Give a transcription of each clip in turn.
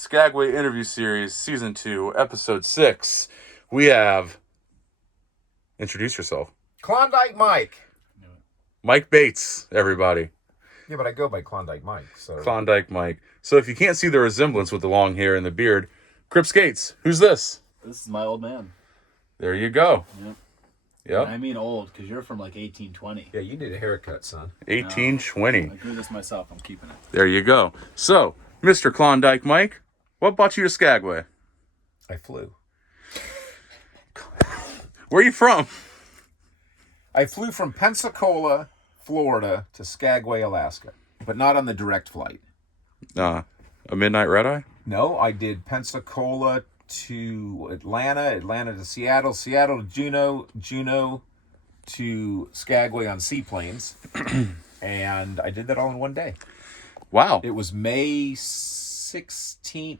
Skagway Interview Series, Season 2, Episode 6. We have... Introduce yourself. Klondike Mike. Mike Bates, everybody. Yeah, but I go by Klondike Mike. So Klondike Mike. So if you can't see the resemblance with the long hair and the beard, Crip Skates, who's this? This is my old man. There you go. Yep. I mean old, because you're from like 1820. Yeah, you need a haircut, son. 1820. I grew this myself. I'm keeping it. There you go. So, Mr. Klondike Mike, what brought you to Skagway? I flew. Where are you from? I flew from Pensacola, Florida to Skagway, Alaska, but not on the direct flight. A midnight red-eye? No, I did Pensacola to Atlanta, Atlanta to Seattle, Seattle to Juneau, Juneau to Skagway on seaplanes, and I did that all in one day. Wow. It was May 16th,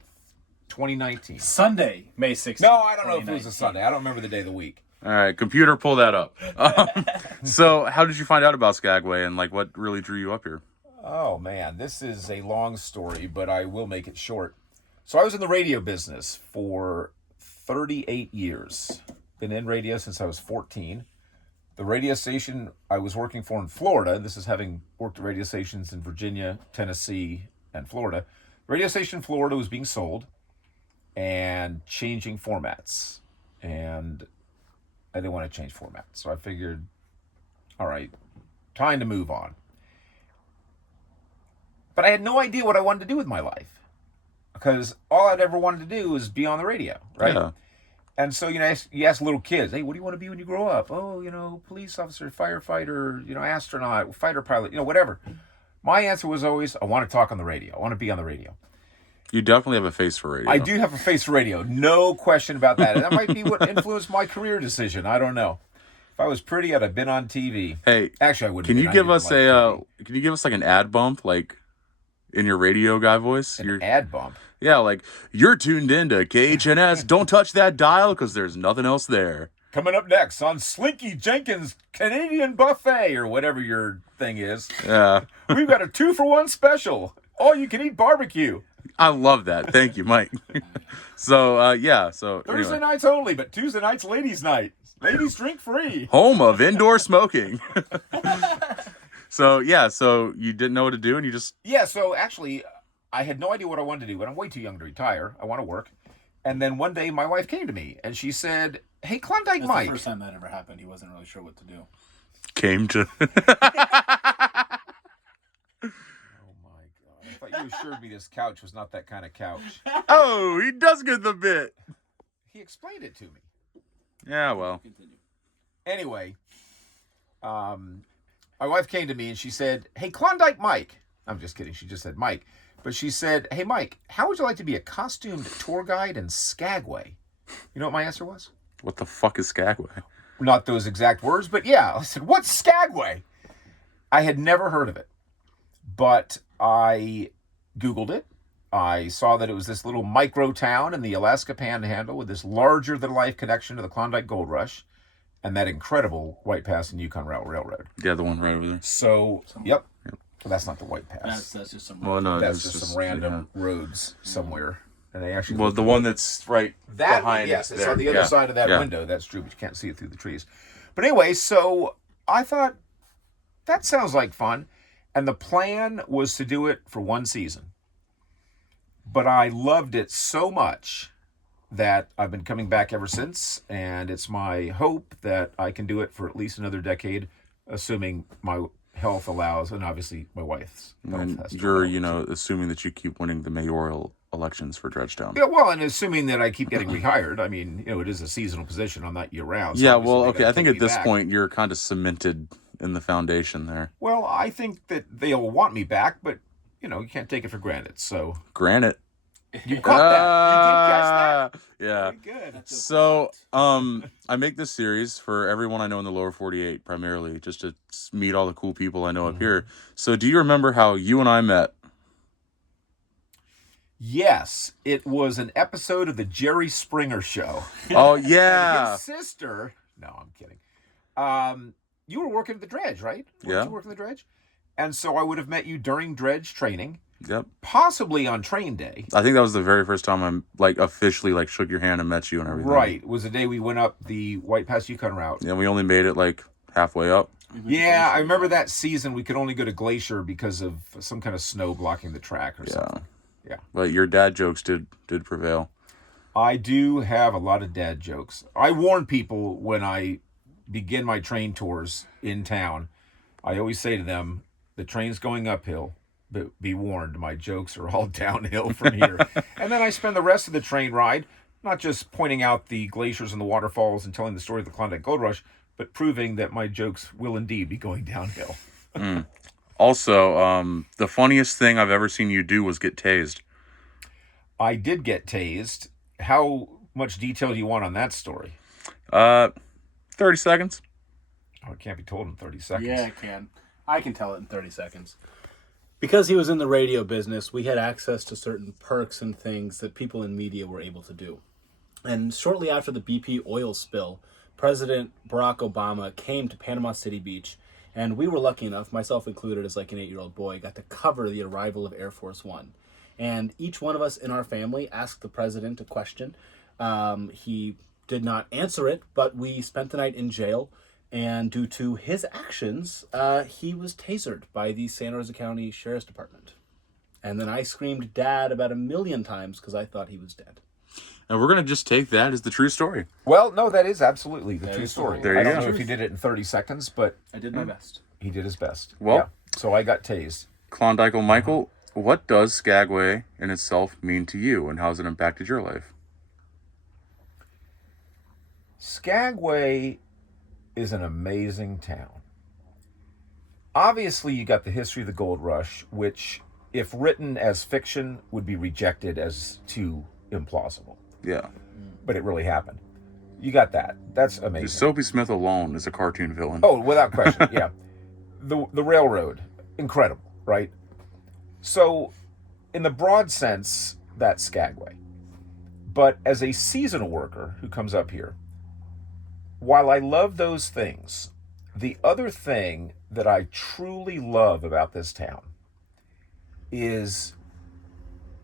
2019. Sunday, May 16th. No, I don't know if it was a Sunday. I don't remember the day of the week. All right, computer, pull that up. So, how did you find out about Skagway, and what really drew you up here? Oh man, this is a long story, but I will make it short. So I was in the radio business for 38 years. Been in radio since I was 14. The radio station I was working for in Florida, this is having worked at radio stations in Virginia, Tennessee, and Florida. The radio station in Florida was being sold and changing formats. And I didn't want to change formats. So I figured, all right, time to move on. But I had no idea what I wanted to do with my life. Because all I'd ever wanted to do was be on the radio, right? Yeah. And so, you ask little kids, hey, what do you want to be when you grow up? Oh, police officer, firefighter, astronaut, fighter pilot, whatever. My answer was always, I want to talk on the radio. I want to be on the radio. You definitely have a face for radio. I do have a face for radio. No question about that. And that might be what influenced my career decision. I don't know. If I was pretty, I'd have been on TV. Hey, actually, I wouldn't. Can you give us can you give us an ad bump, in your radio guy voice? An ad bump? Yeah, you're tuned in to KHNS. Don't touch that dial because there's nothing else there. Coming up next on Slinky Jenkins' Canadian Buffet, or whatever your thing is. Yeah. We've got a 2-for-1 special. All you can eat barbecue. I love that. Thank you, Mike. So Thursday nights only, but Tuesday nights ladies' night. Ladies drink free. Home of indoor smoking. So you didn't know what to do, and you just... Yeah, so actually, I had no idea what I wanted to do, but I'm way too young to retire. I want to work. And then one day, my wife came to me, and she said, hey, Klondike Mike. That's the first time that ever happened. He wasn't really sure what to do. Came to... I thought you assured me this couch was not that kind of couch. Oh, he does get the bit. He explained it to me. Yeah, well. Continue. Anyway, my wife came to me and she said, hey, Klondike Mike. I'm just kidding. She just said Mike. But she said, hey, Mike, how would you like to be a costumed tour guide in Skagway? You know what my answer was? What the fuck is Skagway? Not those exact words, but yeah. I said, what's Skagway? I had never heard of it. But I Googled it. I saw that it was this little micro town in the Alaska Panhandle with this larger-than-life connection to the Klondike Gold Rush and that incredible White Pass and Yukon Route Railroad. Yeah, the one right over there. So, yep. Well, that's not the White Pass. That's just some. Well, no, that's just some random roads somewhere. And they actually. Well, the one that's right that behind one, yes, it. it's on the other side of that window. That's true, but you can't see it through the trees. But anyway, so I thought that sounds like fun, and the plan was to do it for one season. But I loved it so much that I've been coming back ever since, and it's my hope that I can do it for at least another decade, assuming my health allows, and obviously my wife's health and has to you're, allow. assuming that you keep winning the mayoral elections for Dredgetown. Yeah, well, and assuming that I keep getting rehired. I mean, it is a seasonal position. I'm not year-round. So yeah, well, okay, I think at this point you're kind of cemented in the foundation there. Well, I think that they'll want me back, but, you can't take it for granted, so... Granted. You caught that. You did catch that? Yeah. Very good. So, I make this series for everyone I know in the lower 48, primarily, just to meet all the cool people I know up here. So, do you remember how you and I met? Yes. It was an episode of the Jerry Springer Show. Oh, yeah. And his sister... No, I'm kidding. You were working at the Dredge, right? Yeah. You working at the Dredge? And so I would have met you during Dredge training. Yep. Possibly on train day. I think that was the very first time I'm like officially like shook your hand and met you and everything. Right. It was the day we went up the White Pass Yukon route. Yeah, we only made it like halfway up. Yeah, I remember that season we could only go to Glacier because of some kind of snow blocking the track or something. Yeah. But your dad jokes did prevail. I do have a lot of dad jokes. I warn people when I begin my train tours in town. I always say to them, the train's going uphill, but be warned, my jokes are all downhill from here. And then I spend the rest of the train ride not just pointing out the glaciers and the waterfalls and telling the story of the Klondike Gold Rush, but proving that my jokes will indeed be going downhill. Also, the funniest thing I've ever seen you do was get tased. I did get tased. How much detail do you want on that story? 30 seconds. Oh, it can't be told in 30 seconds. Yeah, it can. I can tell it in 30 seconds. Because he was in the radio business, we had access to certain perks and things that people in media were able to do. And shortly after the BP oil spill, President Barack Obama came to Panama City Beach, and we were lucky enough, myself included as like an 8-year-old boy, got to cover the arrival of Air Force One. And each one of us in our family asked the president a question. He did not answer it, but we spent the night in jail. And due to his actions, he was tasered by the Santa Rosa County Sheriff's Department. And then I screamed "Dad" about 1,000,000 times because I thought he was dead. And we're going to just take that as the true story. Well, no, that is absolutely the true story. There you I don't go. know if he did it in 30 seconds, but I did my best. he did his best. Well- Yeah. So I got tased. Klondike Michael, what does Skagway in itself mean to you, and how has it impacted your life? Skagway is an amazing town. Obviously, you got the history of the gold rush, which, if written as fiction, would be rejected as too implausible. Yeah. But it really happened. You got that. That's amazing. Soapy Smith alone is a cartoon villain. Oh, without question, yeah. The railroad, incredible, right? So, in the broad sense, that's Skagway. But as a seasonal worker who comes up here, while I love those things, the other thing that I truly love about this town is,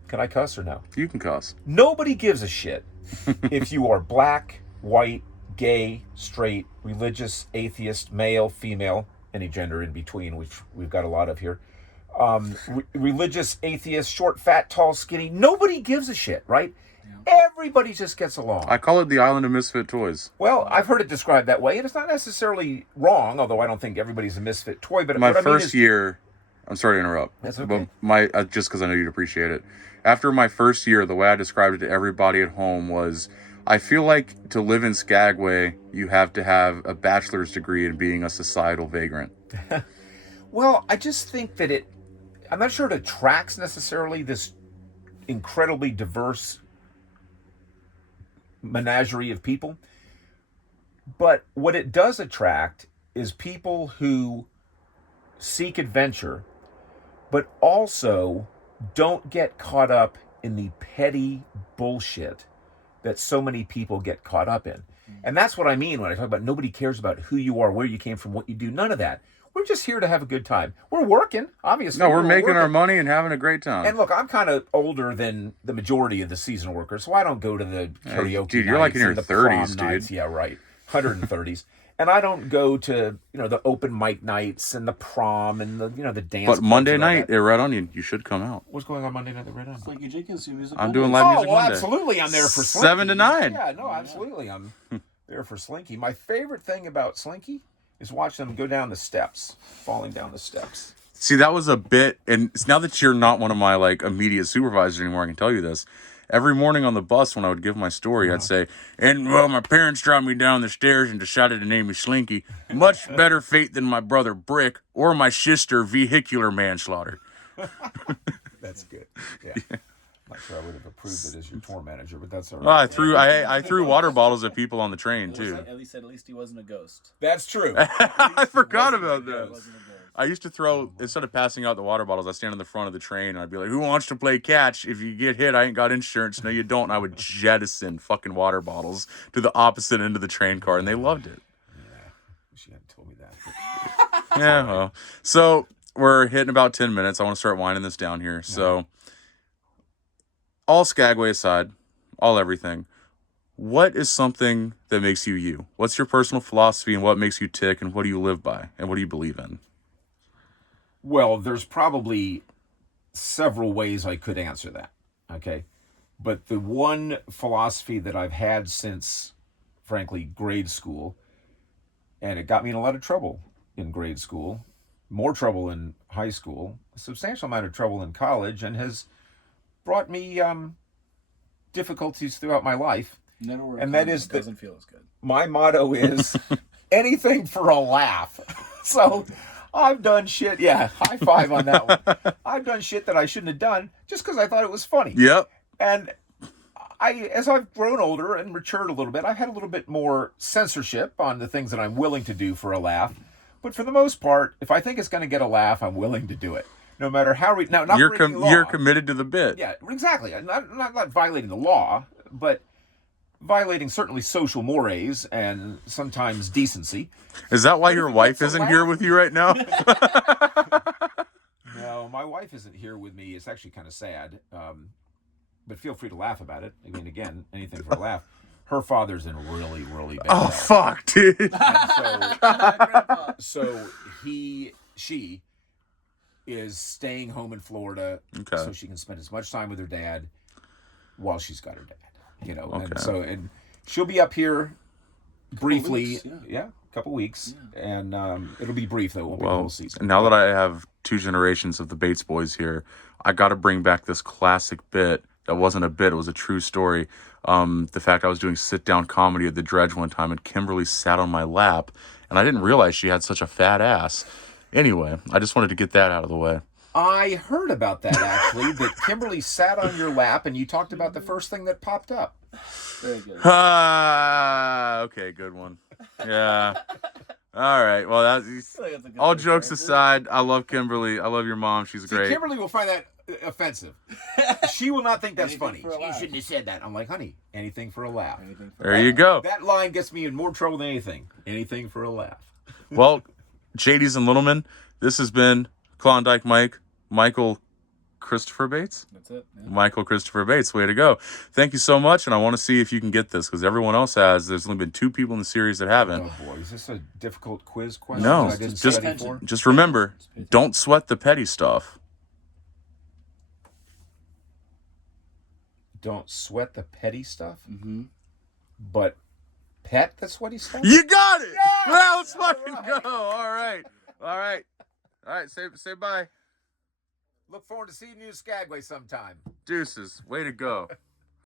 can I cuss or no? You can cuss. Nobody gives a shit if you are black, white, gay, straight, religious, atheist, male, female, any gender in between, which we've got a lot of here. Religious, atheist, short, fat, tall, skinny. Nobody gives a shit, right? Everybody just gets along. I call it the Island of Misfit Toys. Well, I've heard it described that way, and it's not necessarily wrong, although I don't think everybody's a misfit toy. But My what first I mean is, year, I'm sorry to interrupt. That's okay. But my just because I know you'd appreciate it. After my first year, the way I described it to everybody at home was, I feel like to live in Skagway, you have to have a bachelor's degree in being a societal vagrant. well, I just think that I'm not sure it attracts necessarily this incredibly diverse menagerie of people. But what it does attract is people who seek adventure, but also don't get caught up in the petty bullshit that so many people get caught up in. And that's what I mean when I talk about nobody cares about who you are, where you came from, what you do. None of that. We're just here to have a good time. We're working, obviously. No, we're making working. our money and having a great time. And look, I'm kind of older than the majority of the seasonal workers, so I don't go to the karaoke dude, you're like in nights your and the 30s, prom dude. nights. Yeah, right. 130s. And I don't go to, the open mic nights and the prom and the dance. But Monday clubs and all night that. at Red Onion, you should come out. What's going on Monday night at Red Onion? Slinky Jenkins, music. I'm doing live music well, Monday. absolutely. I'm there for Slinky. 7 to 9. Yeah, no, absolutely. I'm there for Slinky. My favorite thing about Slinky is watching them go down the steps, falling down the steps. See, that was a bit, and it's now that you're not one of my like immediate supervisors anymore, I can tell you this. Every morning on the bus when I would give my story, I'd say, and well, my parents dropped me down the stairs and decided to name me Slinky. Much better fate than my brother Brick or my sister Vehicular Manslaughter. That's good. Yeah. Not sure I would have approved it as your tour manager, but that's all Well, right. I threw water bottles at people on the train too. At least he wasn't a ghost. That's true. I forgot about He that. wasn't a ghost. I used to throw, instead of passing out the water bottles, I stand in the front of the train and I'd be like, who wants to play catch? If you get hit, I ain't got insurance. No, you don't. And I would jettison fucking water bottles to the opposite end of the train car, and they loved it. Yeah. Wish you hadn't told me that. Yeah, well. So, we're hitting about 10 minutes. I want to start winding this down here. So, all Skagway aside, all everything, what is something that makes you you? What's your personal philosophy and what makes you tick and what do you live by and what do you believe in? Well, there's probably several ways I could answer that. Okay. But the one philosophy that I've had since, frankly, grade school, and it got me in a lot of trouble in grade school, more trouble in high school, a substantial amount of trouble in college, and has brought me difficulties throughout my life. Never work And that is doesn't feel as good. My motto is anything for a laugh. So I've done shit. Yeah, high five on that one. I've done shit that I shouldn't have done just because I thought it was funny. Yep. And as I've grown older and matured a little bit, I've had a little bit more censorship on the things that I'm willing to do for a laugh. But for the most part, if I think it's going to get a laugh, I'm willing to do it. No matter how... Now, not breaking the law. You're committed to the bit. Yeah, exactly. Not violating the law, but violating certainly social mores and sometimes decency. Is that why your wife isn't here with you right now? No, my wife isn't here with me. It's actually kind of sad. But feel free to laugh about it. I mean, again, anything for a laugh. Her father's in really, really bad health. Fuck, dude. So she is staying home in Florida so she can spend as much time with her dad while she's got her dad. You know, and she'll be up here briefly. A couple weeks. Yeah. And it'll be brief though. It won't be the whole season. Now that I have two generations of the Bates boys here, I got to bring back this classic bit. That wasn't a bit; it was a true story. The fact I was doing sit-down comedy at the Dredge one time, and Kimberly sat on my lap, and I didn't realize she had such a fat ass. Anyway, I just wanted to get that out of the way. I heard about that, actually, that Kimberly sat on your lap, and you talked about the first thing that popped up. Very good. Okay, good one. Yeah. All right. Well, that's all jokes aside. I love Kimberly. I love your mom. She's great. Kimberly will find that offensive. She will not think that's funny. You shouldn't have said that. I'm like, honey, anything for a laugh. There you go. That line gets me in more trouble than anything. Anything for a laugh. Well, JD's and Littleman, this has been Klondike Michael Christopher Bates. That's it. Yeah. Michael Christopher Bates, way to go. Thank you so much, and I want to see if you can get this, because everyone else has. There's only been 2 people in the series that haven't. Oh, boy. Is this a difficult quiz question? No, that I didn't study for? just remember, don't sweat the petty stuff. Don't sweat the petty stuff? Mm-hmm. But pet the sweaty stuff? You got it! Yeah! Well, let's fucking go. All right. Say bye. Look forward to seeing you in Skagway sometime. Deuces. Way to go.